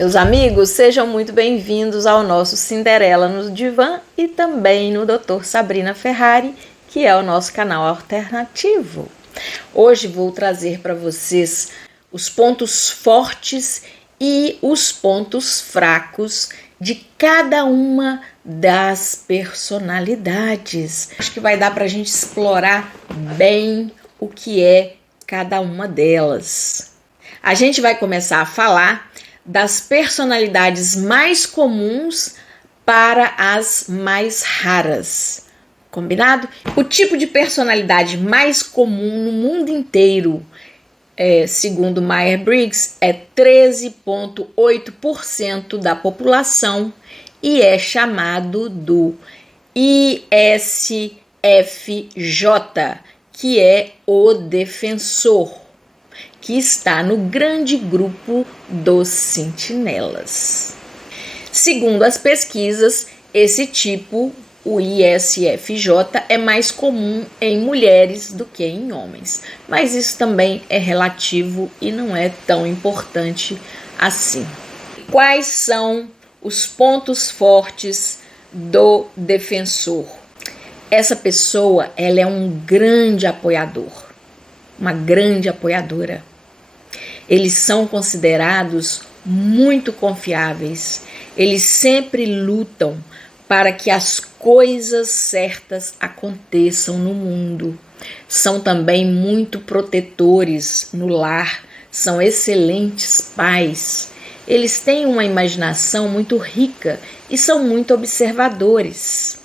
Meus amigos, sejam muito bem-vindos ao nosso Cinderela no Divã e também no Dr. Sabrina Ferrari, que é o nosso canal alternativo. Hoje vou trazer para vocês os pontos fortes e os pontos fracos de cada uma das personalidades. Acho que vai dar para a gente explorar bem o que é cada uma delas. A gente vai começar a falar das personalidades mais comuns para as mais raras. Combinado? O tipo de personalidade mais comum no mundo inteiro, segundo Myers-Briggs, é 13,8% da população e é chamado do ISFJ, que é o defensor, que está no grande grupo dos sentinelas. Segundo as pesquisas, esse tipo, o ISFJ, é mais comum em mulheres do que em homens, mas isso também é relativo e não é tão importante assim. Quais são os pontos fortes do defensor? Essa pessoa, ela é um grande apoiador, uma grande apoiadora. Eles são considerados muito confiáveis. Eles sempre lutam para que as coisas certas aconteçam no mundo. São também muito protetores no lar. São excelentes pais. Eles têm uma imaginação muito rica e são muito observadores.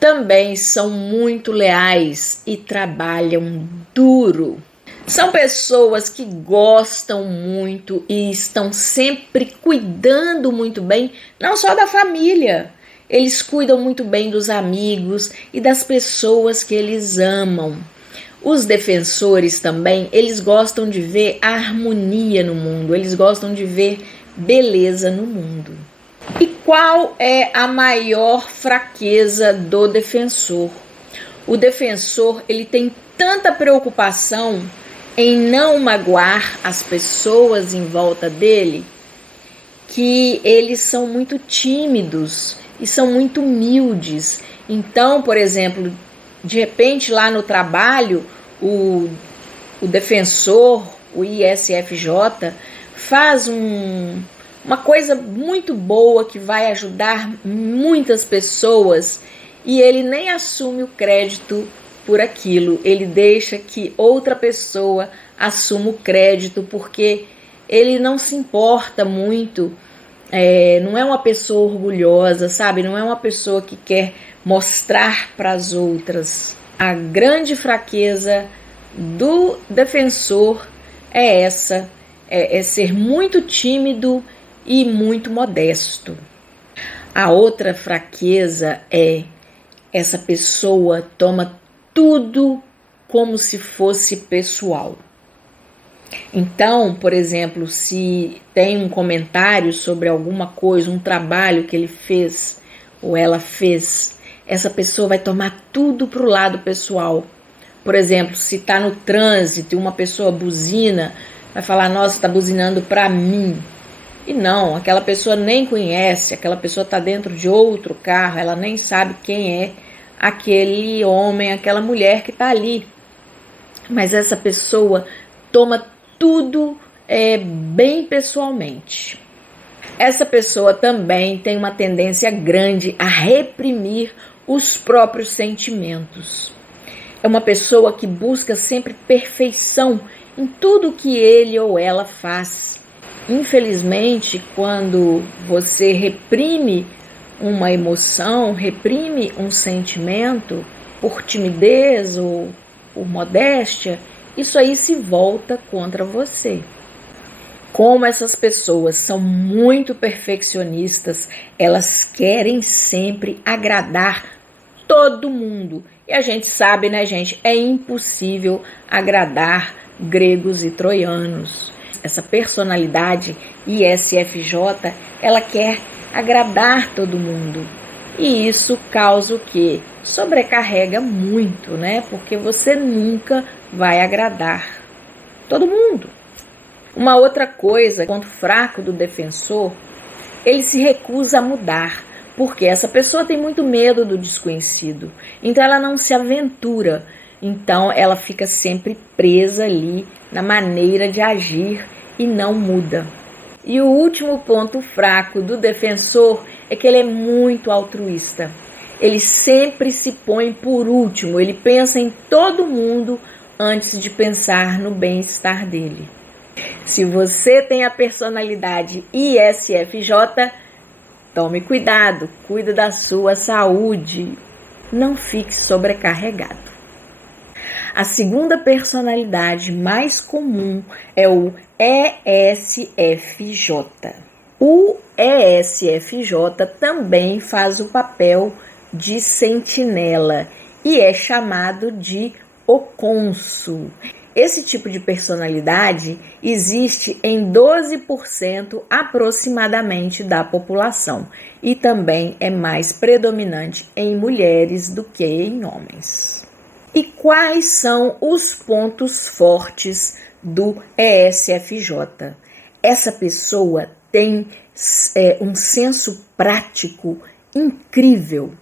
Também são muito leais e trabalham duro. São pessoas que gostam muito e estão sempre cuidando muito bem, não só da família. Eles cuidam muito bem dos amigos e das pessoas que eles amam. Os defensores também, eles gostam de ver a harmonia no mundo, eles gostam de ver beleza no mundo. E qual é a maior fraqueza do defensor? O defensor, ele tem tanta preocupação em não magoar as pessoas em volta dele, que eles são muito tímidos e são muito humildes. Então, por exemplo, de repente lá no trabalho, o defensor, o ISFJ, faz uma coisa muito boa que vai ajudar muitas pessoas e ele nem assume o crédito por aquilo, ele deixa que outra pessoa assuma o crédito, porque ele não se importa muito, não é uma pessoa orgulhosa, sabe? Não é uma pessoa que quer mostrar para as outras. A grande fraqueza do defensor é essa, é ser muito tímido e muito modesto. A outra fraqueza é essa pessoa toma tudo como se fosse pessoal. Então, por exemplo, se tem um comentário sobre alguma coisa, um trabalho que ele fez ou ela fez, essa pessoa vai tomar tudo para o lado pessoal. Por exemplo, se está no trânsito e uma pessoa buzina, vai falar, nossa, está buzinando para mim. E não, aquela pessoa nem conhece, aquela pessoa está dentro de outro carro, ela nem sabe quem é aquele homem, aquela mulher que está ali. Mas essa pessoa toma tudo bem pessoalmente. Essa pessoa também tem uma tendência grande a reprimir os próprios sentimentos. É uma pessoa que busca sempre perfeição em tudo que ele ou ela faz. Infelizmente, quando você reprime uma emoção, reprime um sentimento por timidez ou por modéstia, isso aí se volta contra você. Como essas pessoas são muito perfeccionistas, elas querem sempre agradar todo mundo. E a gente sabe, né, gente, é impossível agradar gregos e troianos. Essa personalidade ISFJ, ela quer agradar todo mundo. E isso causa o quê? Sobrecarrega muito, né? Porque você nunca vai agradar todo mundo. Uma outra coisa, ponto fraco do defensor, ele se recusa a mudar, porque essa pessoa tem muito medo do desconhecido, então ela não se aventura, então ela fica sempre presa ali na maneira de agir e não muda. E o último ponto fraco do defensor é que ele é muito altruísta. Ele sempre se põe por último, ele pensa em todo mundo antes de pensar no bem-estar dele. Se você tem a personalidade ISFJ, tome cuidado, cuide da sua saúde, não fique sobrecarregado. A segunda personalidade mais comum é o ESFJ. O ESFJ também faz o papel de sentinela e é chamado de o cônsul. Esse tipo de personalidade existe em 12% aproximadamente da população e também é mais predominante em mulheres do que em homens. E quais são os pontos fortes do ESFJ? Essa pessoa tem um senso prático incrível.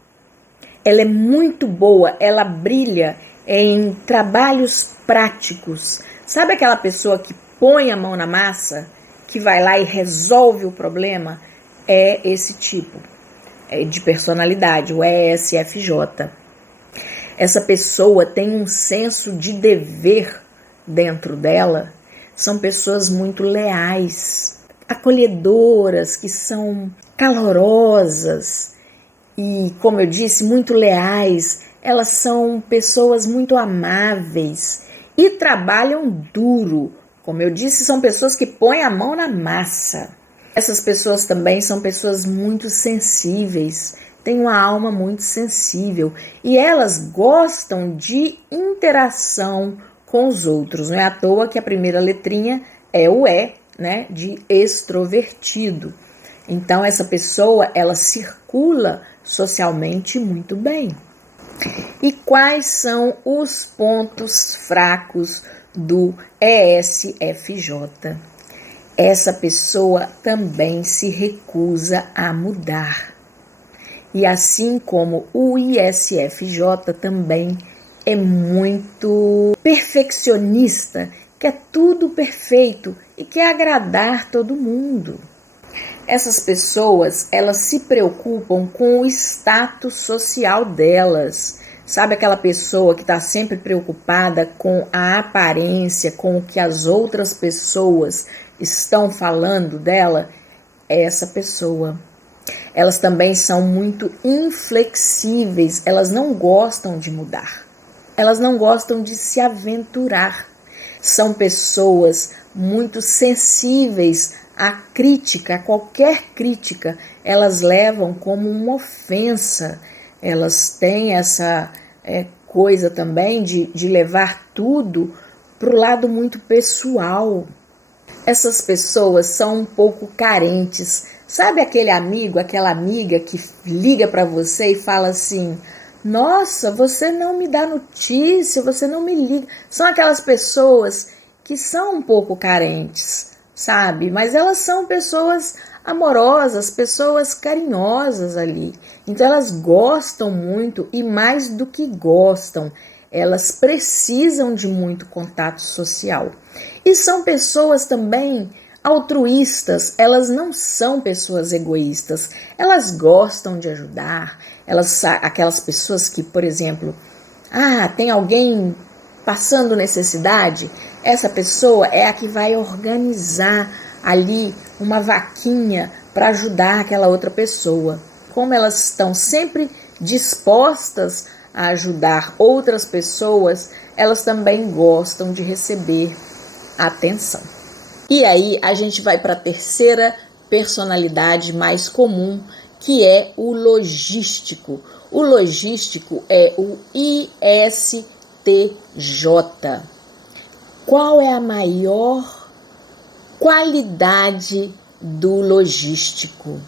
Ela é muito boa, ela brilha em trabalhos práticos. Sabe aquela pessoa que põe a mão na massa, que vai lá e resolve o problema? É esse tipo de personalidade, o ESFJ. Essa pessoa tem um senso de dever dentro dela. São pessoas muito leais, acolhedoras, que são calorosas e, como eu disse, muito leais. Elas são pessoas muito amáveis e trabalham duro. Como eu disse, são pessoas que põem a mão na massa. Essas pessoas também são pessoas muito sensíveis, têm uma alma muito sensível e elas gostam de interação com os outros. Não é à toa que a primeira letrinha é o E, né, de extrovertido. Então, essa pessoa, ela circula socialmente muito bem. E quais são os pontos fracos do ESFJ? Essa pessoa também se recusa a mudar. E assim como o ISFJ também é muito perfeccionista, quer tudo perfeito e quer agradar todo mundo. Essas pessoas, elas se preocupam com o status social delas. Sabe aquela pessoa que está sempre preocupada com a aparência, com o que as outras pessoas estão falando dela? É essa pessoa. Elas também são muito inflexíveis, elas não gostam de mudar. Elas não gostam de se aventurar. São pessoas muito sensíveis à crítica, a qualquer crítica, elas levam como uma ofensa. Elas têm essa coisa também de levar tudo para o lado muito pessoal. Essas pessoas são um pouco carentes. Sabe aquele amigo, aquela amiga que liga para você e fala assim: nossa, você não me dá notícia, você não me liga. São aquelas pessoas que são um pouco carentes, sabe? Mas elas são pessoas amorosas, pessoas carinhosas ali. Então elas gostam muito e mais do que gostam, elas precisam de muito contato social. E são pessoas também altruístas, elas não são pessoas egoístas, elas gostam de ajudar, aquelas pessoas que, por exemplo, tem alguém passando necessidade, essa pessoa é a que vai organizar ali uma vaquinha para ajudar aquela outra pessoa. Como elas estão sempre dispostas a ajudar outras pessoas, elas também gostam de receber atenção. E aí a gente vai para a terceira personalidade mais comum, que é o logístico. O logístico é o ISTJ. Qual é a maior qualidade do logístico?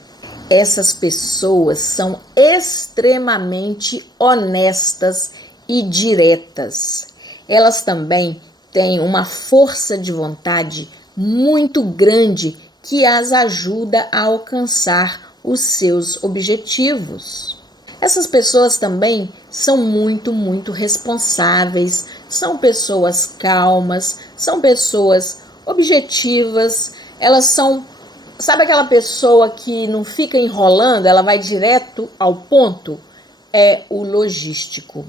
Essas pessoas são extremamente honestas e diretas. Elas também têm uma força de vontade muito grande que as ajuda a alcançar os seus objetivos. Essas pessoas também são muito responsáveis, são pessoas calmas, são pessoas objetivas, elas são, sabe aquela pessoa que não fica enrolando, ela vai direto ao ponto? É o logístico.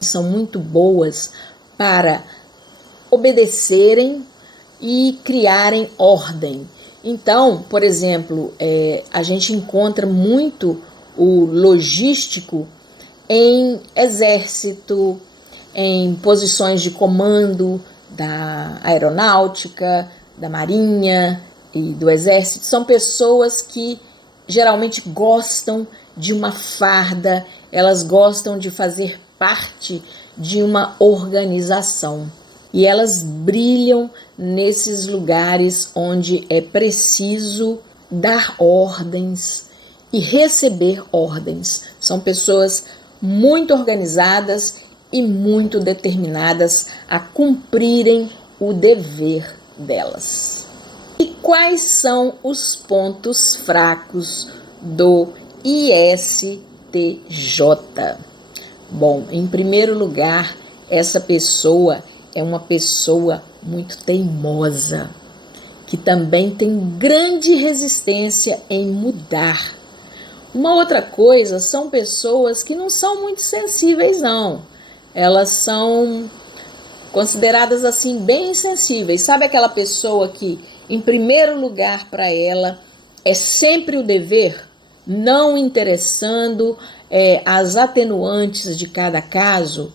São muito boas para obedecerem e criarem ordem. Então, por exemplo, a gente encontra muito o logístico em exército, em posições de comando da aeronáutica, da marinha e do exército. São pessoas que geralmente gostam de uma farda, elas gostam de fazer parte de uma organização. E elas brilham nesses lugares onde é preciso dar ordens e receber ordens. São pessoas muito organizadas e muito determinadas a cumprirem o dever delas. E quais são os pontos fracos do ISTJ? Bom, em primeiro lugar, essa pessoa é uma pessoa muito teimosa, que também tem grande resistência em mudar. Uma outra coisa são pessoas que não são muito sensíveis, não. Elas são consideradas assim bem sensíveis. Sabe aquela pessoa que, em primeiro lugar para ela, é sempre o dever, não interessando as atenuantes de cada caso?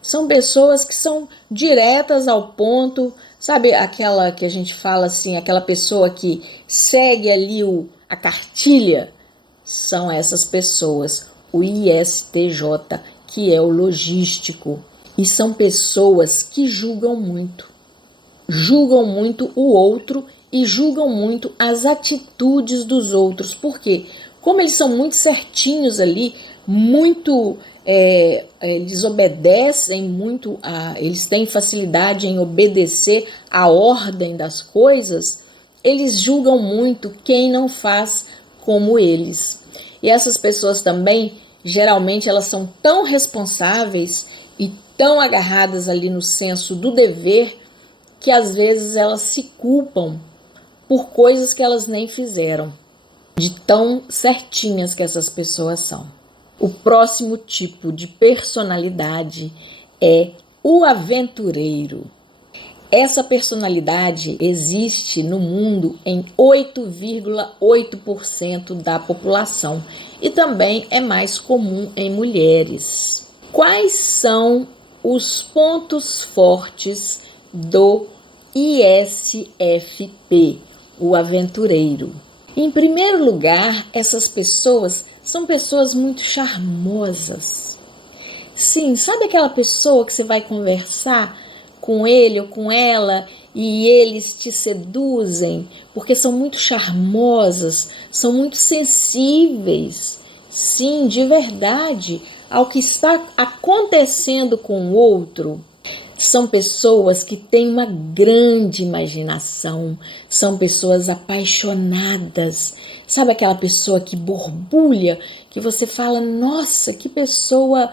São pessoas que são diretas ao ponto, sabe aquela que a gente fala assim, aquela pessoa que segue ali a cartilha? São essas pessoas, o ISTJ, que é o logístico. E são pessoas que julgam muito o outro e julgam muito as atitudes dos outros. Por quê? Como eles são muito certinhos ali, eles obedecem muito, eles têm facilidade em obedecer a ordem das coisas, eles julgam muito quem não faz como eles. E essas pessoas também, geralmente, elas são tão responsáveis e tão agarradas ali no senso do dever, que às vezes elas se culpam por coisas que elas nem fizeram, de tão certinhas que essas pessoas são. O próximo tipo de personalidade é o aventureiro. Essa personalidade existe no mundo em 8,8% da população e também é mais comum em mulheres. Quais são os pontos fortes do ISFP, o aventureiro? Em primeiro lugar, essas pessoas são pessoas muito charmosas. Sim, sabe aquela pessoa que você vai conversar com ele ou com ela e eles te seduzem porque são muito charmosas, são muito sensíveis, sim, de verdade, ao que está acontecendo com o outro. São pessoas que têm uma grande imaginação, são pessoas apaixonadas. Sabe aquela pessoa que borbulha, que você fala, nossa, que pessoa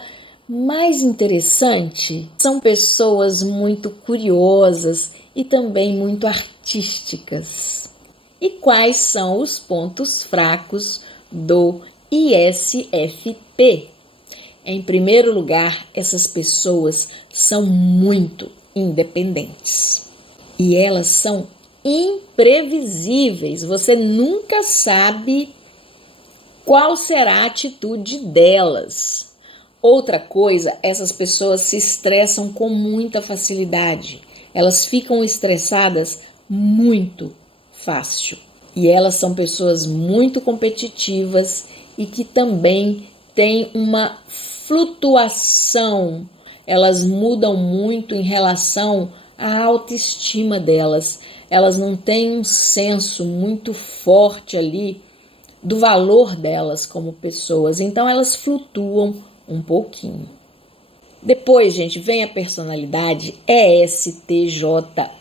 mais interessante? São pessoas muito curiosas e também muito artísticas. E quais são os pontos fracos do ISFP? Em primeiro lugar, essas pessoas são muito independentes e elas são imprevisíveis. Você nunca sabe qual será a atitude delas. Outra coisa, essas pessoas se estressam com muita facilidade. Elas ficam estressadas muito fácil. E elas são pessoas muito competitivas e que também têm uma flutuação, elas mudam muito em relação à autoestima delas. Elas não têm um senso muito forte ali do valor delas como pessoas, então elas flutuam um pouquinho. Depois, gente, vem a personalidade ESTJ,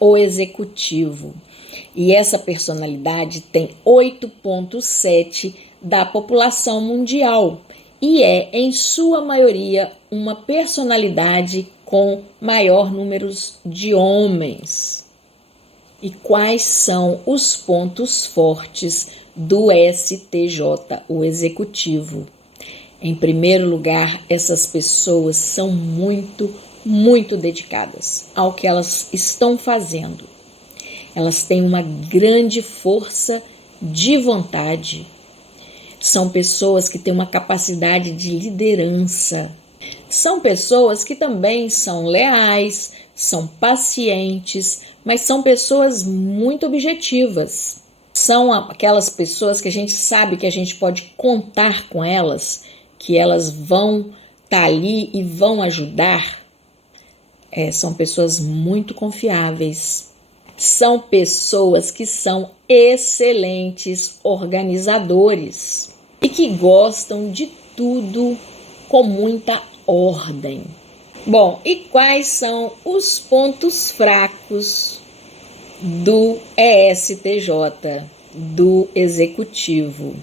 o executivo. E essa personalidade tem 8,7% da população mundial e é, em sua maioria, uma personalidade com maior número de homens. E quais são os pontos fortes do STJ, o Executivo? Em primeiro lugar, essas pessoas são muito dedicadas ao que elas estão fazendo. Elas têm uma grande força de vontade. São pessoas que têm uma capacidade de liderança. São pessoas que também são leais, são pacientes, mas são pessoas muito objetivas. São aquelas pessoas que a gente sabe que a gente pode contar com elas, que elas vão estar ali e vão ajudar. São pessoas muito confiáveis. São pessoas que são excelentes organizadores e que gostam de tudo com muita ordem. Bom, e quais são os pontos fracos do STJ, do Executivo?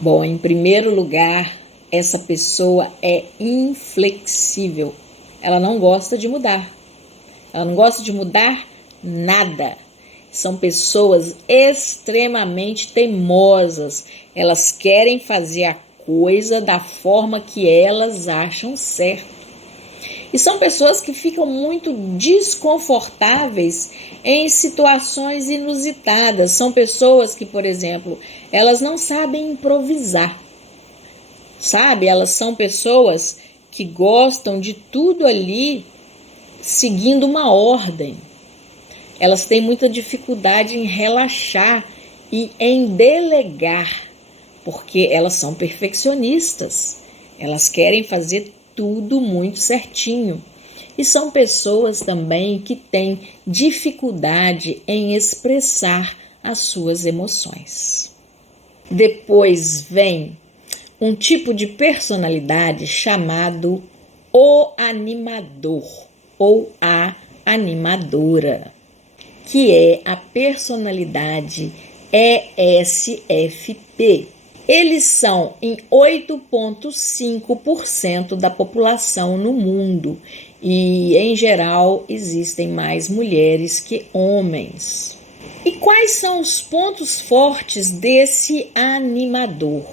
Bom, em primeiro lugar, essa pessoa é inflexível. Ela não gosta de mudar. Ela não gosta de mudar nada. São pessoas extremamente teimosas. Elas querem fazer a coisa da forma que elas acham certo. E são pessoas que ficam muito desconfortáveis em situações inusitadas. São pessoas que, por exemplo, elas não sabem improvisar. Sabe? Elas são pessoas que gostam de tudo ali seguindo uma ordem. Elas têm muita dificuldade em relaxar e em delegar, porque elas são perfeccionistas. Elas querem fazer tudo muito certinho. E são pessoas também que têm dificuldade em expressar as suas emoções. Depois vem um tipo de personalidade chamado o animador ou a animadora, que é a personalidade ESFP. Eles são em 8,5% da população no mundo e, em geral, existem mais mulheres que homens. E quais são os pontos fortes desse animador?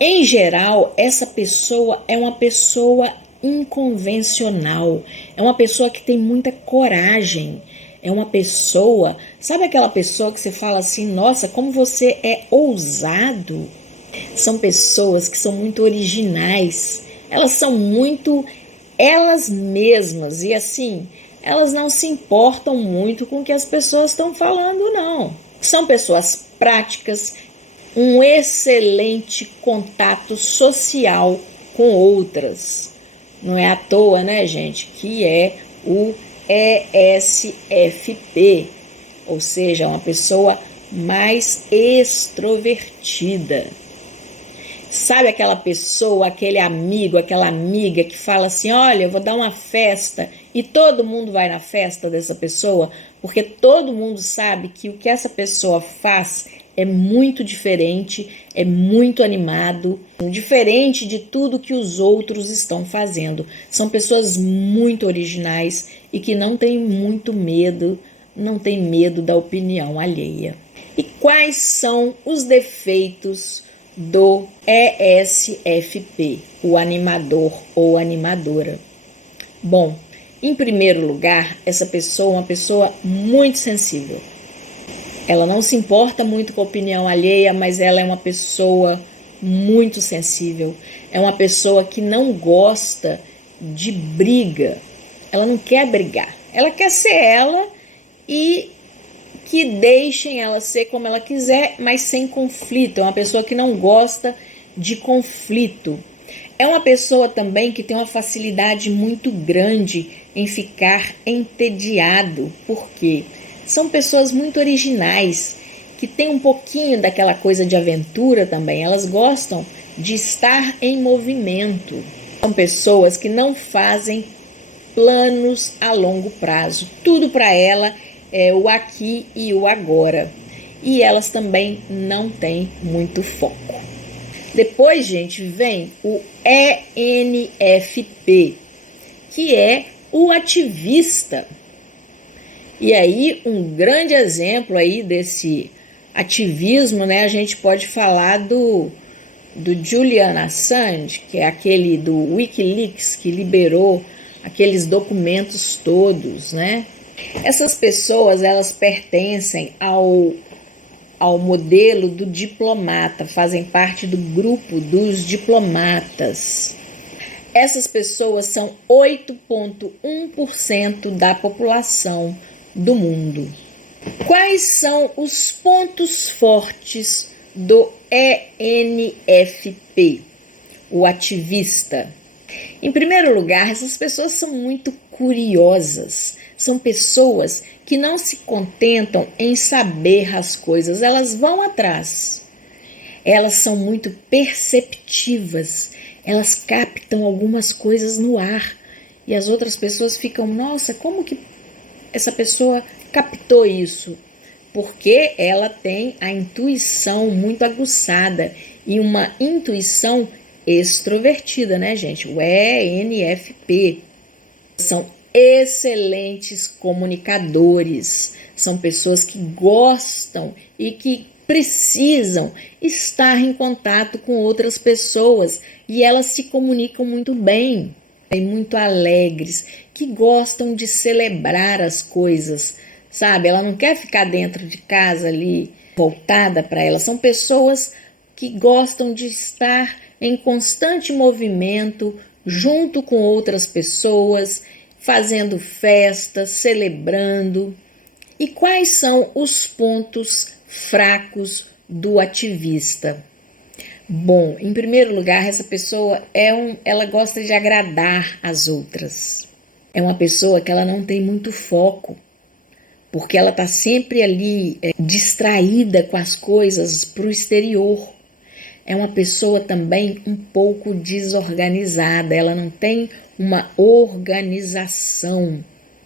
Em geral, essa pessoa é uma pessoa inconvencional, é uma pessoa que tem muita coragem, é uma pessoa, sabe aquela pessoa que você fala assim, nossa, como você é ousado? São pessoas que são muito originais, elas são muito elas mesmas e assim, elas não se importam muito com o que as pessoas estão falando, não. São pessoas práticas, um excelente contato social com outras. Não é à toa, né, gente, que é o ESFP, ou seja, uma pessoa mais extrovertida. Sabe aquela pessoa, aquele amigo, aquela amiga que fala assim, olha, eu vou dar uma festa e todo mundo vai na festa dessa pessoa, porque todo mundo sabe que o que essa pessoa faz é muito diferente, é muito animado, diferente de tudo que os outros estão fazendo. São pessoas muito originais e que não têm muito medo, não têm medo da opinião alheia. E quais são os defeitos do ESFP, o animador ou animadora? Bom, em primeiro lugar, essa pessoa é uma pessoa muito sensível. Ela não se importa muito com a opinião alheia, mas ela é uma pessoa muito sensível. É uma pessoa que não gosta de briga. Ela não quer brigar. Ela quer ser ela e que deixem ela ser como ela quiser, mas sem conflito. É uma pessoa que não gosta de conflito. É uma pessoa também que tem uma facilidade muito grande em ficar entediado. Por quê? São pessoas muito originais, que têm um pouquinho daquela coisa de aventura também. Elas gostam de estar em movimento. São pessoas que não fazem planos a longo prazo. Tudo para ela o aqui e o agora. E elas também não têm muito foco. Depois, gente, vem o ENFP, que é o ativista. E aí, um grande exemplo aí desse ativismo, né? A gente pode falar do Julian Assange, que é aquele do Wikileaks, que liberou aqueles documentos todos, né? Essas pessoas, elas pertencem ao modelo do diplomata, fazem parte do grupo dos diplomatas. Essas pessoas são 8,1% da população do mundo. Quais são os pontos fortes do ENFP, o ativista? Em primeiro lugar, essas pessoas são muito curiosas. São pessoas que não se contentam em saber as coisas, elas vão atrás. Elas são muito perceptivas, elas captam algumas coisas no ar e as outras pessoas ficam, nossa, como que essa pessoa captou isso? Porque ela tem a intuição muito aguçada e uma intuição extrovertida, né, gente? O ENFP. São excelentes comunicadores, são pessoas que gostam e que precisam estar em contato com outras pessoas e elas se comunicam muito bem, muito alegres, que gostam de celebrar as coisas, sabe? Ela não quer ficar dentro de casa ali voltada para ela, são pessoas que gostam de estar em constante movimento junto com outras pessoas, fazendo festas, celebrando. E quais são os pontos fracos do ativista? Bom, em primeiro lugar, essa pessoa ela gosta de agradar as outras. É uma pessoa que ela não tem muito foco, porque ela está sempre ali distraída com as coisas para o exterior. É uma pessoa também um pouco desorganizada, ela não tem uma organização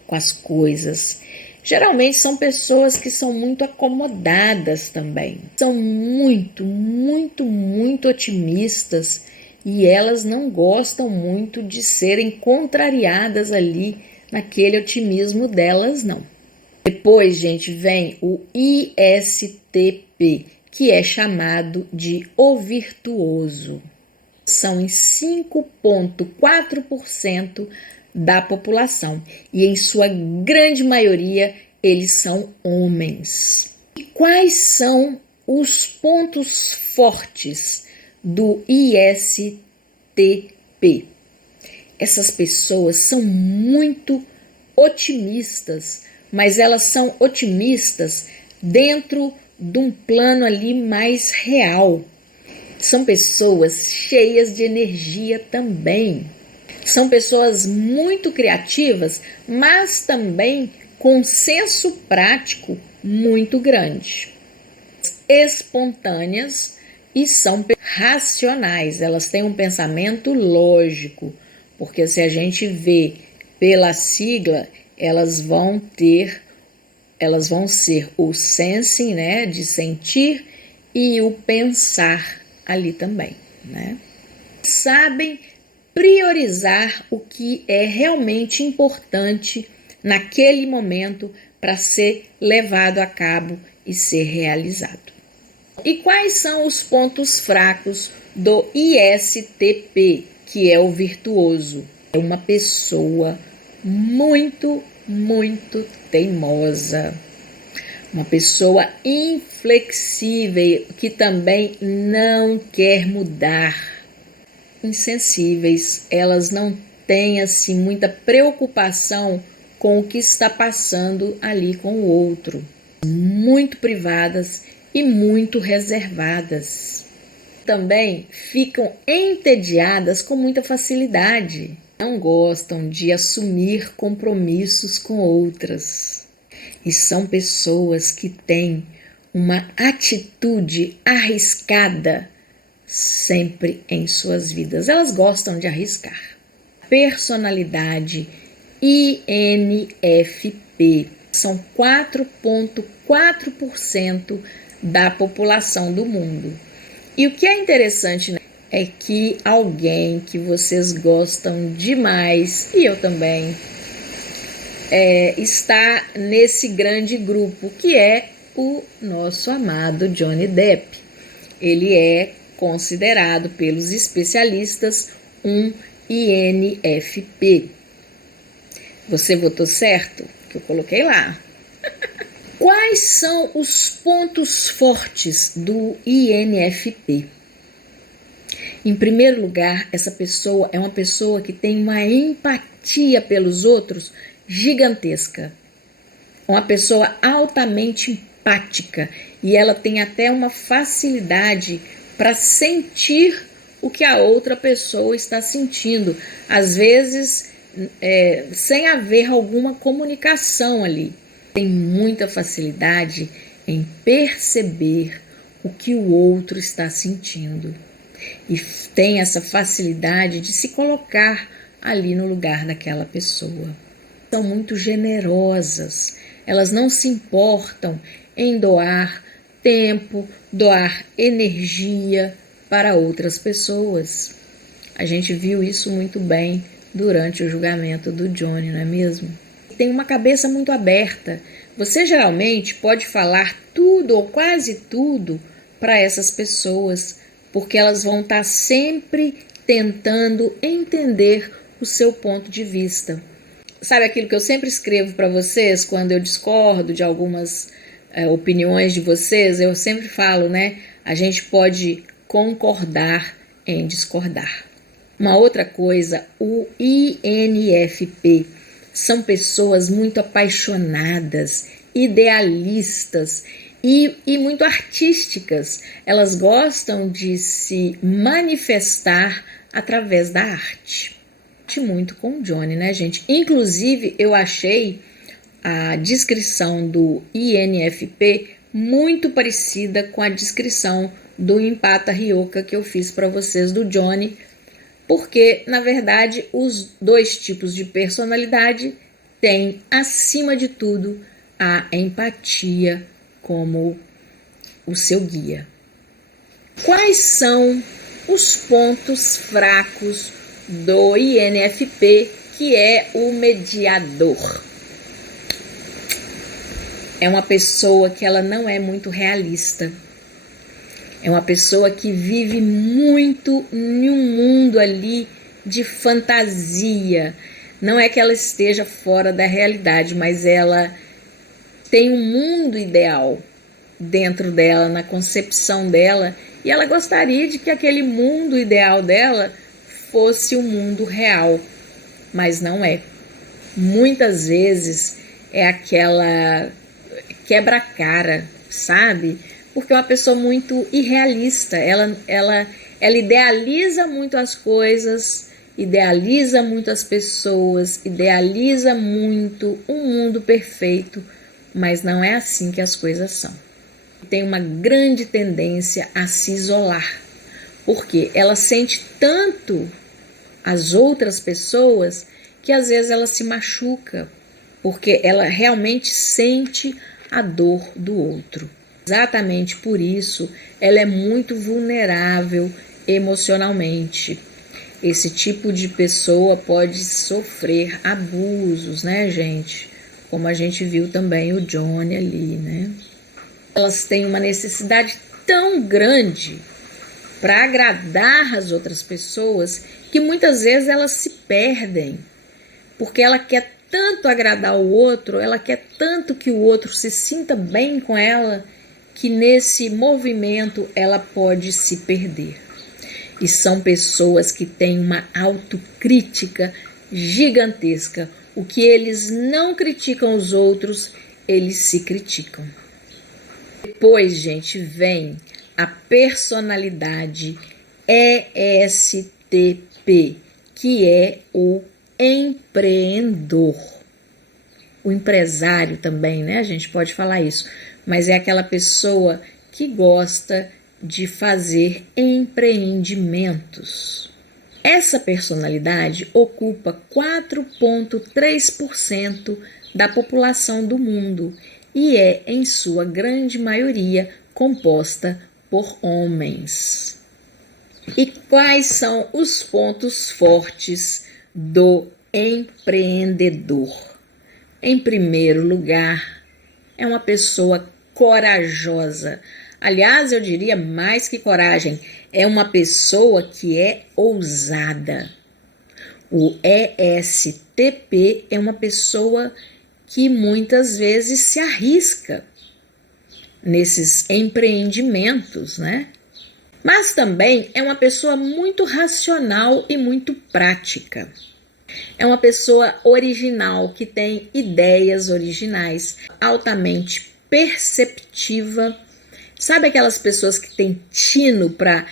com as coisas. Geralmente são pessoas que são muito acomodadas também. São muito, muito, muito otimistas e elas não gostam muito de serem contrariadas ali naquele otimismo delas, não. Depois, gente, vem o ISTP, que é chamado de o virtuoso. São em 5,4% da população e em sua grande maioria eles são homens. E quais são os pontos fortes do ISTP? Essas pessoas são muito otimistas, mas elas são otimistas dentro de um plano ali mais real. São pessoas cheias de energia também. São pessoas muito criativas, mas também com senso prático muito grande. Espontâneas e são racionais. Elas têm um pensamento lógico, porque se a gente vê pela sigla, elas vão ser o sensing, né, de sentir, e o pensar ali também, né? Sabem priorizar o que é realmente importante naquele momento para ser levado a cabo e ser realizado. E quais são os pontos fracos do ISTP, que é o virtuoso? É uma pessoa muito, muito teimosa. Uma pessoa inflexível que também não quer mudar. Insensíveis, elas não têm assim muita preocupação com o que está passando ali com o outro. Muito privadas e muito reservadas. Também ficam entediadas com muita facilidade. Não gostam de assumir compromissos com outras. E são pessoas que têm uma atitude arriscada sempre em suas vidas. Elas gostam de arriscar. Personalidade INFP São 4,4% da população do mundo. E o que é interessante, né, é que alguém que vocês gostam demais, e eu também, está nesse grande grupo, que é o nosso amado Johnny Depp. Ele é considerado pelos especialistas um INFP. Você votou certo? Que eu coloquei lá. Quais são os pontos fortes do INFP? Em primeiro lugar, essa pessoa é uma pessoa que tem uma empatia pelos outros gigantesca. Uma pessoa altamente empática, e ela tem até uma facilidade para sentir o que a outra pessoa está sentindo. Às vezes, sem haver alguma comunicação ali. Tem muita facilidade em perceber o que o outro está sentindo. E tem essa facilidade de se colocar ali no lugar daquela pessoa. São muito generosas. Elas não se importam em doar tempo, doar energia para outras pessoas. A gente viu isso muito bem durante o julgamento do Johnny, não é mesmo? Tem uma cabeça muito aberta. Você geralmente pode falar tudo ou quase tudo para essas pessoas, porque elas vão estar sempre tentando entender o seu ponto de vista. Sabe aquilo que eu sempre escrevo para vocês quando eu discordo de algumas opiniões de vocês? Eu sempre falo, né? A gente pode concordar em discordar. Uma outra coisa, o INFP são pessoas muito apaixonadas, idealistas e muito artísticas. Elas gostam de se manifestar através da arte. Muito com o Johnny, né, gente? Inclusive, eu achei a descrição do INFP muito parecida com a descrição do Empata Ryoka que eu fiz para vocês do Johnny, porque, na verdade, os dois tipos de personalidade têm, acima de tudo, a empatia como o seu guia. Quais são os pontos fracos do INFP, que é o mediador? É uma pessoa que ela não é muito realista. É uma pessoa que vive muito em um mundo ali de fantasia. Não é que ela esteja fora da realidade, mas ela tem um mundo ideal dentro dela, na concepção dela, e ela gostaria de que aquele mundo ideal dela fosse o mundo real, mas não é. Muitas vezes é aquela quebra-cara, sabe? Porque é uma pessoa muito irrealista, ela idealiza muito as coisas, idealiza muito as pessoas, idealiza muito um mundo perfeito, mas não é assim que as coisas são. Tem uma grande tendência a se isolar, porque ela sente tanto as outras pessoas que às vezes ela se machuca, porque ela realmente sente a dor do outro. Exatamente por isso, ela é muito vulnerável emocionalmente. Esse tipo de pessoa pode sofrer abusos, né, gente? Como a gente viu também o Johnny ali, né? Elas têm uma necessidade tão grande para agradar as outras pessoas que muitas vezes elas se perdem, porque ela quer tanto agradar o outro, ela quer tanto que o outro se sinta bem com ela, que nesse movimento ela pode se perder. E são pessoas que têm uma autocrítica gigantesca. O que eles não criticam os outros, eles se criticam. Depois, gente, vem a personalidade ESTP, que é o empreendedor. O empresário também, né? A gente pode falar isso. Mas é aquela pessoa que gosta de fazer empreendimentos. Essa personalidade ocupa 4,3% da população do mundo e é, em sua grande maioria, composta por homens. E quais são os pontos fortes do empreendedor? Em primeiro lugar, é uma pessoa corajosa. Aliás, eu diria mais que coragem, é uma pessoa que é ousada. O ESTP é uma pessoa que muitas vezes se arrisca nesses empreendimentos, né? Mas também é uma pessoa muito racional e muito prática. É uma pessoa original, que tem ideias originais, altamente perceptiva. Sabe aquelas pessoas que têm tino para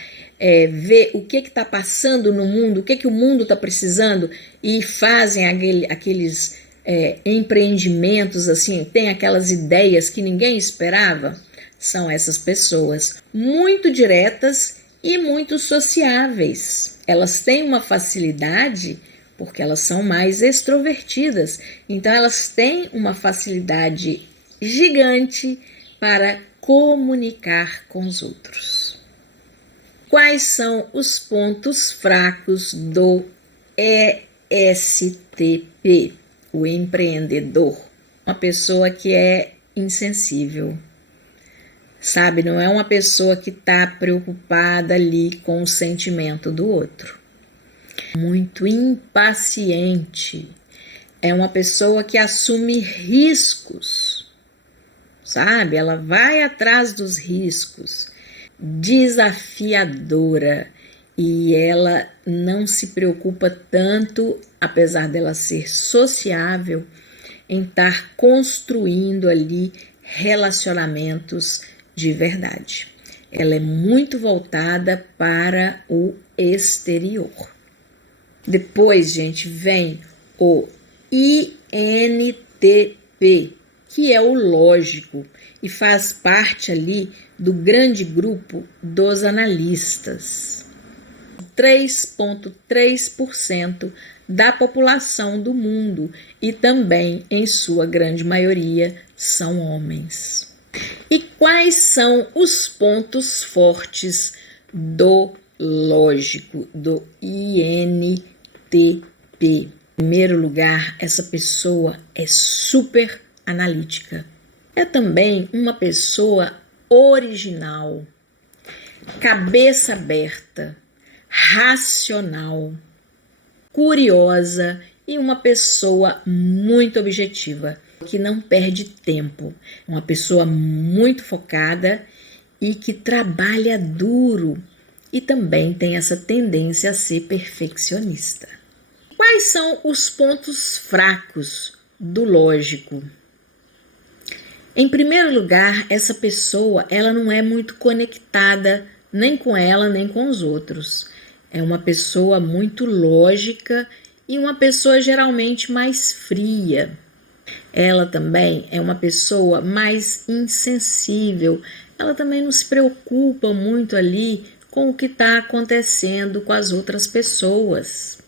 ver o que está passando no mundo, o que o mundo está precisando e fazem aqueles empreendimentos assim, tem aquelas ideias que ninguém esperava? São essas pessoas muito diretas e muito sociáveis. Elas têm uma facilidade, porque elas são mais extrovertidas, então elas têm uma facilidade gigante para comunicar com os outros. Quais são os pontos fracos do ESTP, o empreendedor? Uma pessoa que é insensível. Sabe, não é uma pessoa que está preocupada ali com o sentimento do outro. Muito impaciente. É uma pessoa que assume riscos, sabe? Ela vai atrás dos riscos. Desafiadora. E ela não se preocupa tanto, apesar dela ser sociável, em estar construindo ali relacionamentos de verdade. Ela é muito voltada para o exterior. Depois, gente, vem o INTP, que é o lógico e faz parte ali do grande grupo dos analistas. 3,3% da população do mundo e também, em sua grande maioria, são homens. E quais são os pontos fortes do lógico, do INTP? Em primeiro lugar, essa pessoa é super analítica. É também uma pessoa original, cabeça aberta, racional, curiosa e uma pessoa muito objetiva, que não perde tempo. É uma pessoa muito focada e que trabalha duro e também tem essa tendência a ser perfeccionista. Quais são os pontos fracos do lógico? Em primeiro lugar, essa pessoa ela não é muito conectada nem com ela nem com os outros. É uma pessoa muito lógica e uma pessoa geralmente mais fria. Ela também é uma pessoa mais insensível. Ela também não se preocupa muito ali com o que está acontecendo com as outras pessoas.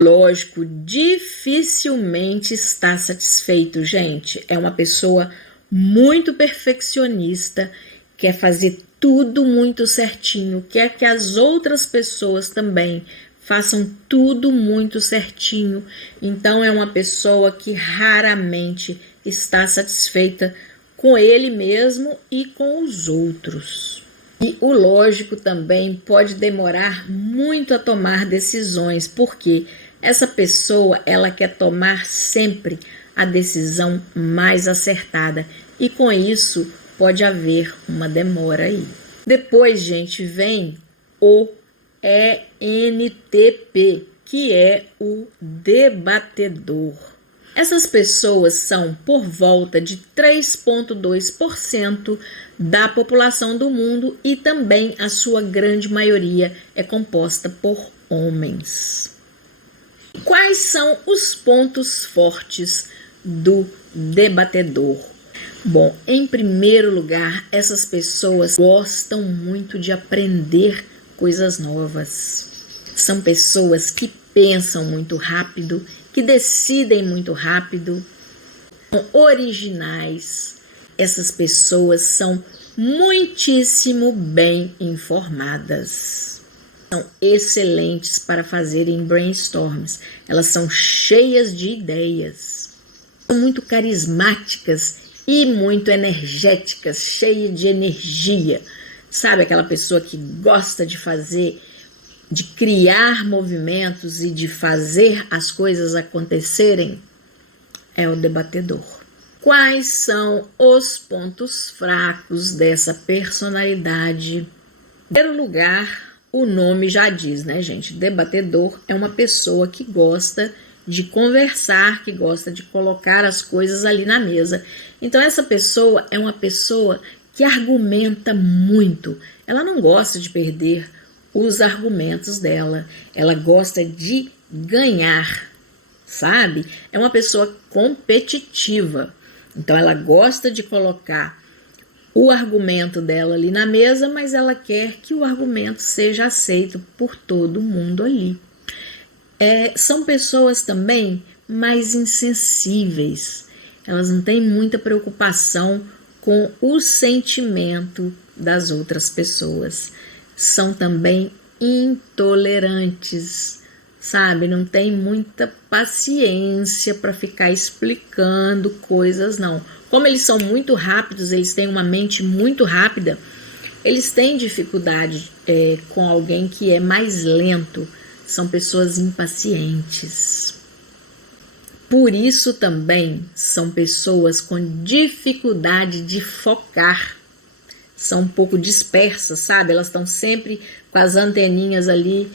Lógico, dificilmente está satisfeito, gente. É uma pessoa muito perfeccionista, quer fazer tudo muito certinho, quer que as outras pessoas também façam tudo muito certinho. Então é uma pessoa que raramente está satisfeita com ele mesmo e com os outros. E o lógico também pode demorar muito a tomar decisões, porque essa pessoa ela quer tomar sempre a decisão mais acertada e com isso pode haver uma demora aí. Depois, gente, vem o ENTP, que é o debatedor. Essas pessoas são por volta de 3,2% da população do mundo e também a sua grande maioria é composta por homens. Quais são os pontos fortes do debatedor? Bom, em primeiro lugar, essas pessoas gostam muito de aprender coisas novas. São pessoas que pensam muito rápido, que decidem muito rápido. originais. Essas pessoas são muitíssimo bem informadas. São excelentes para fazerem brainstorms. Elas são cheias de ideias. São muito carismáticas e muito energéticas, cheias de energia. Sabe aquela pessoa que gosta de fazer, de criar movimentos e de fazer as coisas acontecerem? É o debatedor. Quais são os pontos fracos dessa personalidade? Em primeiro lugar, o nome já diz, né, gente? Debatedor é uma pessoa que gosta de conversar, que gosta de colocar as coisas ali na mesa. Então, essa pessoa é uma pessoa que argumenta muito. Ela não gosta de perder os argumentos dela. Ela gosta de ganhar, sabe? É uma pessoa competitiva. Então, ela gosta de colocar o argumento dela ali na mesa, mas ela quer que o argumento seja aceito por todo mundo ali. São pessoas também mais insensíveis. Elas não têm muita preocupação com o sentimento das outras pessoas. São também intolerantes, sabe? Não tem muita paciência para ficar explicando coisas, não. Como eles são muito rápidos, eles têm uma mente muito rápida, eles têm dificuldade com alguém que é mais lento. São pessoas impacientes. Por isso também são pessoas com dificuldade de focar. São um pouco dispersas, sabe? Elas estão sempre com as anteninhas ali,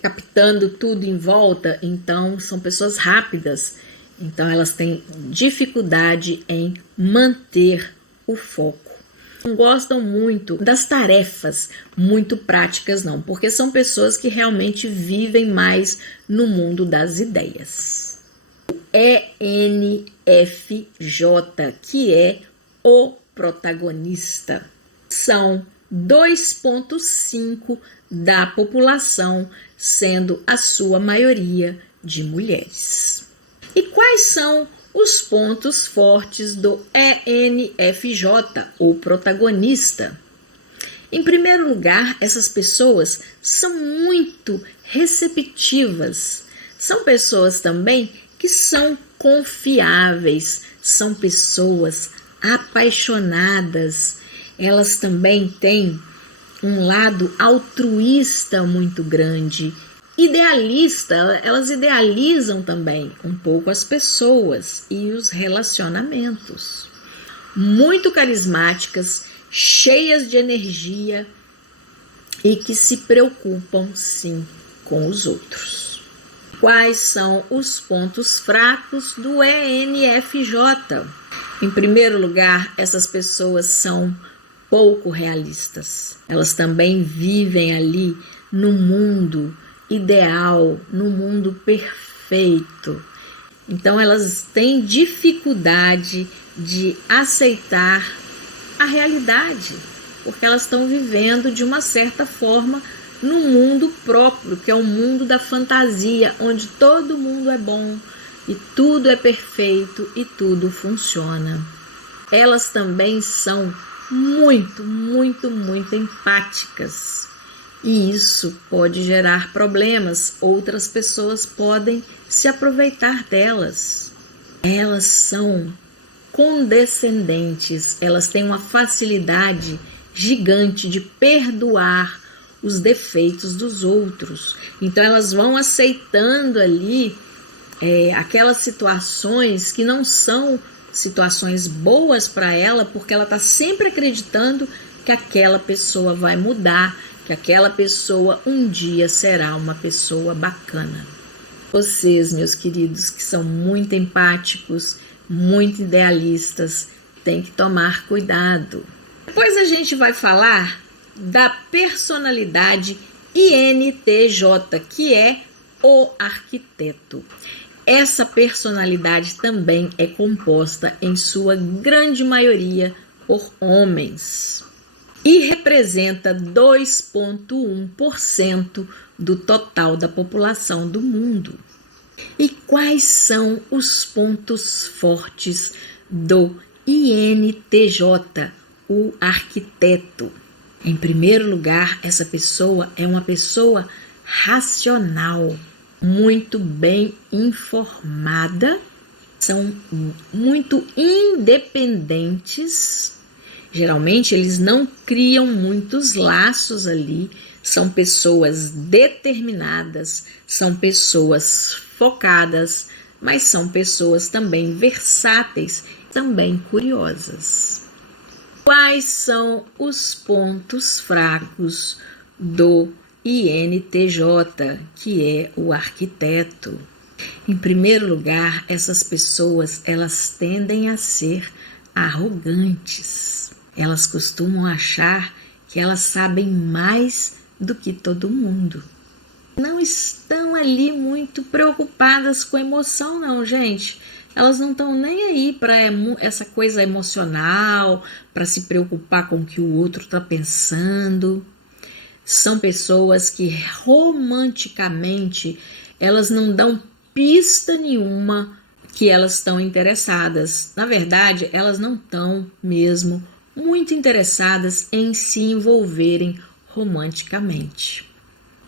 captando tudo em volta. Então, são pessoas rápidas. Então, elas têm dificuldade em manter o foco. Não gostam muito das tarefas muito práticas, não, porque são pessoas que realmente vivem mais no mundo das ideias. O ENFJ, que é o protagonista, são 2,5% da população, sendo a sua maioria de mulheres. E quais são os pontos fortes do ENFJ, o protagonista? Em primeiro lugar, essas pessoas são muito receptivas. São pessoas também que são confiáveis, são pessoas apaixonadas. Elas também têm um lado altruísta muito grande. Idealista, elas idealizam também um pouco as pessoas e os relacionamentos. Muito carismáticas, cheias de energia e que se preocupam, sim, com os outros. Quais são os pontos fracos do ENFJ? Em primeiro lugar, essas pessoas são pouco realistas. Elas também vivem ali no mundo ideal, no mundo perfeito. Então elas têm dificuldade de aceitar a realidade, porque elas estão vivendo de uma certa forma no mundo próprio, que é o mundo da fantasia, onde todo mundo é bom e tudo é perfeito e tudo funciona. Elas também são muito, muito, muito empáticas. E isso pode gerar problemas, outras pessoas podem se aproveitar delas. Elas são condescendentes, elas têm uma facilidade gigante de perdoar os defeitos dos outros. Então elas vão aceitando ali aquelas situações que não são situações boas para ela, porque ela está sempre acreditando que aquela pessoa vai mudar, que aquela pessoa um dia será uma pessoa bacana. Vocês, meus queridos, que são muito empáticos, muito idealistas, têm que tomar cuidado. Depois a gente vai falar da personalidade INTJ, que é o arquiteto. Essa personalidade também é composta, em sua grande maioria, por homens e representa 2,1% do total da população do mundo. E quais são os pontos fortes do INTJ, o arquiteto? Em primeiro lugar, essa pessoa é uma pessoa racional, muito bem informada, são muito independentes. Geralmente eles não criam muitos laços ali, são pessoas determinadas, são pessoas focadas, mas são pessoas também versáteis, também curiosas. Quais são os pontos fracos do INTJ, que é o arquiteto? Em primeiro lugar, essas pessoas, elas tendem a ser arrogantes. Elas costumam achar que elas sabem mais do que todo mundo. Não estão ali muito preocupadas com emoção, não, gente. Elas não estão nem aí para essa coisa emocional, para se preocupar com o que o outro está pensando. São pessoas que romanticamente elas não dão pista nenhuma que elas estão interessadas. Na verdade, elas não estão mesmo muito interessadas em se envolverem romanticamente.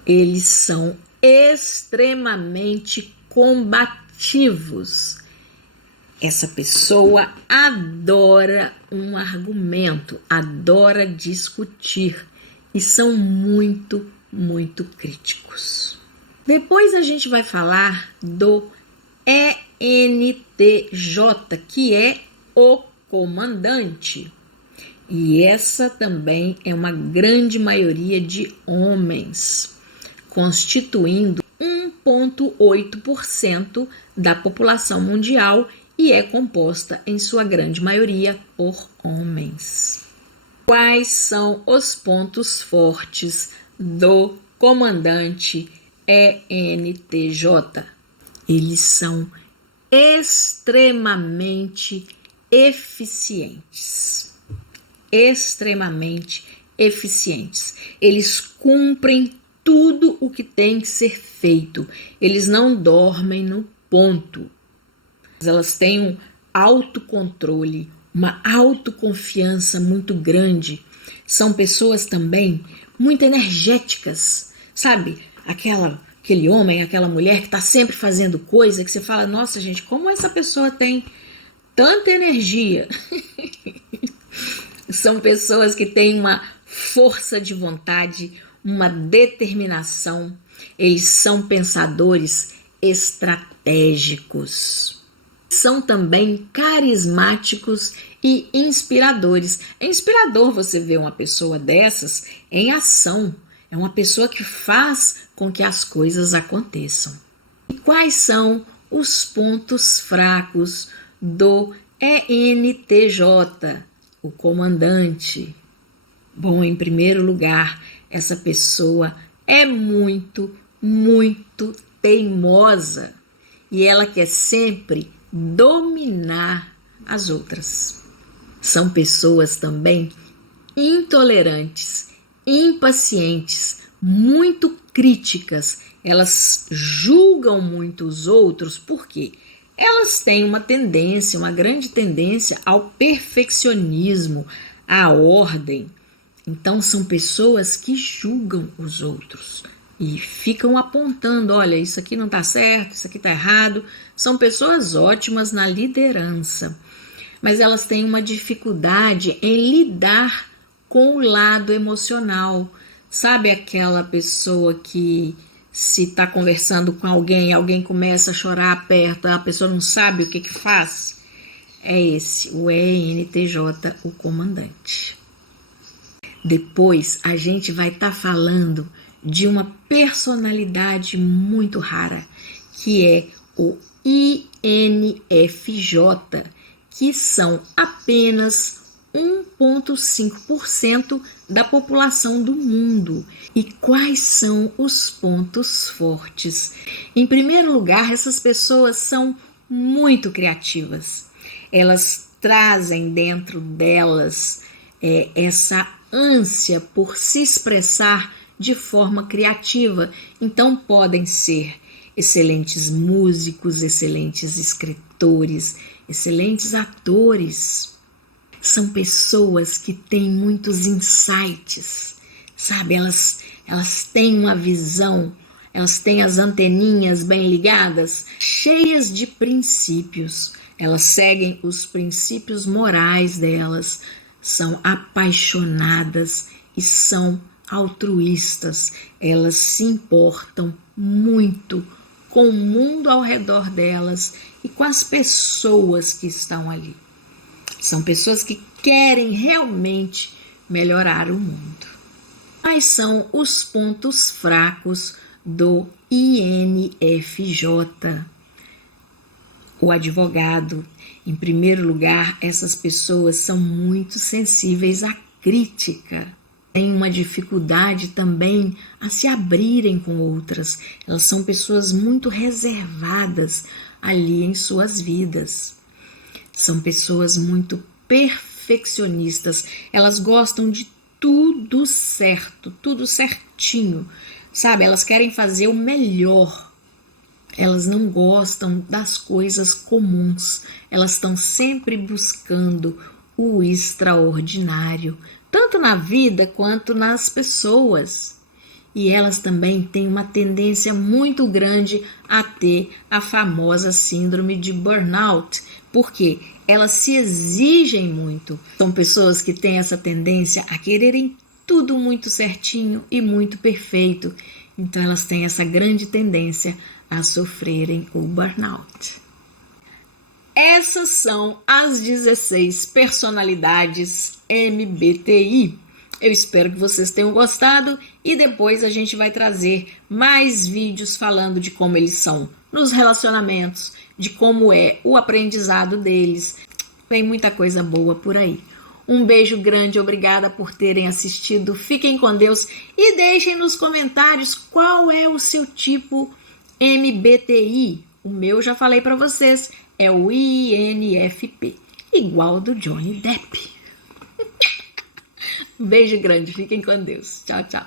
Eles são extremamente combativos. Essa pessoa adora um argumento, adora discutir e são muito, muito críticos. Depois a gente vai falar do ENTJ, que é o comandante. E essa também é uma grande maioria de homens, constituindo 1,8% da população mundial e é composta, em sua grande maioria, por homens. Quais são os pontos fortes do comandante ENTJ? Eles são extremamente eficientes. Extremamente eficientes. Eles cumprem tudo o que tem que ser feito. Eles não dormem no ponto. Elas têm um autocontrole, uma autoconfiança muito grande. São pessoas também muito energéticas, sabe? Aquele homem, aquela mulher que está sempre fazendo coisa que você fala, nossa gente, como essa pessoa tem tanta energia? São pessoas que têm uma força de vontade, uma determinação. Eles são pensadores estratégicos. São também carismáticos e inspiradores. É inspirador você ver uma pessoa dessas em ação. É uma pessoa que faz com que as coisas aconteçam. E quais são os pontos fracos do ENTJ, o comandante? Bom, em primeiro lugar, essa pessoa é muito, muito teimosa e ela quer sempre dominar as outras. São pessoas também intolerantes, impacientes, muito críticas. Elas julgam muito os outros porque elas têm uma tendência, uma grande tendência ao perfeccionismo, à ordem. Então são pessoas que julgam os outros e ficam apontando, olha, isso aqui não está certo, isso aqui está errado. São pessoas ótimas na liderança, mas elas têm uma dificuldade em lidar com o lado emocional. Sabe aquela pessoa que se está conversando com alguém, alguém começa a chorar perto, a pessoa não sabe o que faz? É esse, o ENTJ, o comandante. Depois a gente vai estar falando de uma personalidade muito rara, que é o INFJ, que são apenas 1,5% da população do mundo. E quais são os pontos fortes? Em primeiro lugar, essas pessoas são muito criativas. Elas trazem dentro delas essa ânsia por se expressar de forma criativa. Então podem ser excelentes músicos, excelentes escritores, excelentes atores. São pessoas que têm muitos insights, sabe? Elas têm uma visão, elas têm as anteninhas bem ligadas, cheias de princípios. Elas seguem os princípios morais delas, são apaixonadas e são altruístas. Elas se importam muito com o mundo ao redor delas e com as pessoas que estão ali. São pessoas que querem realmente melhorar o mundo. Quais são os pontos fracos do INFJ? O advogado. Em primeiro lugar, essas pessoas são muito sensíveis à crítica. Têm uma dificuldade também a se abrirem com outras. Elas são pessoas muito reservadas ali em suas vidas. São pessoas muito perfeccionistas. Elas gostam de tudo certo, tudo certinho, sabe? Elas querem fazer o melhor. Elas não gostam das coisas comuns. Elas estão sempre buscando o extraordinário, tanto na vida quanto nas pessoas. E elas também têm uma tendência muito grande a ter a famosa síndrome de burnout, porque elas se exigem muito. São pessoas que têm essa tendência a quererem tudo muito certinho e muito perfeito. Então elas têm essa grande tendência a sofrerem o burnout. Essas são as 16 personalidades MBTI. Eu espero que vocês tenham gostado e depois a gente vai trazer mais vídeos falando de como eles são nos relacionamentos, de como é o aprendizado deles. Tem muita coisa boa por aí. Um beijo grande, obrigada por terem assistido. Fiquem com Deus e deixem nos comentários qual é o seu tipo MBTI. O meu já falei para vocês, é o INFP, igual do Johnny Depp. Um beijo grande, fiquem com Deus. Tchau, tchau.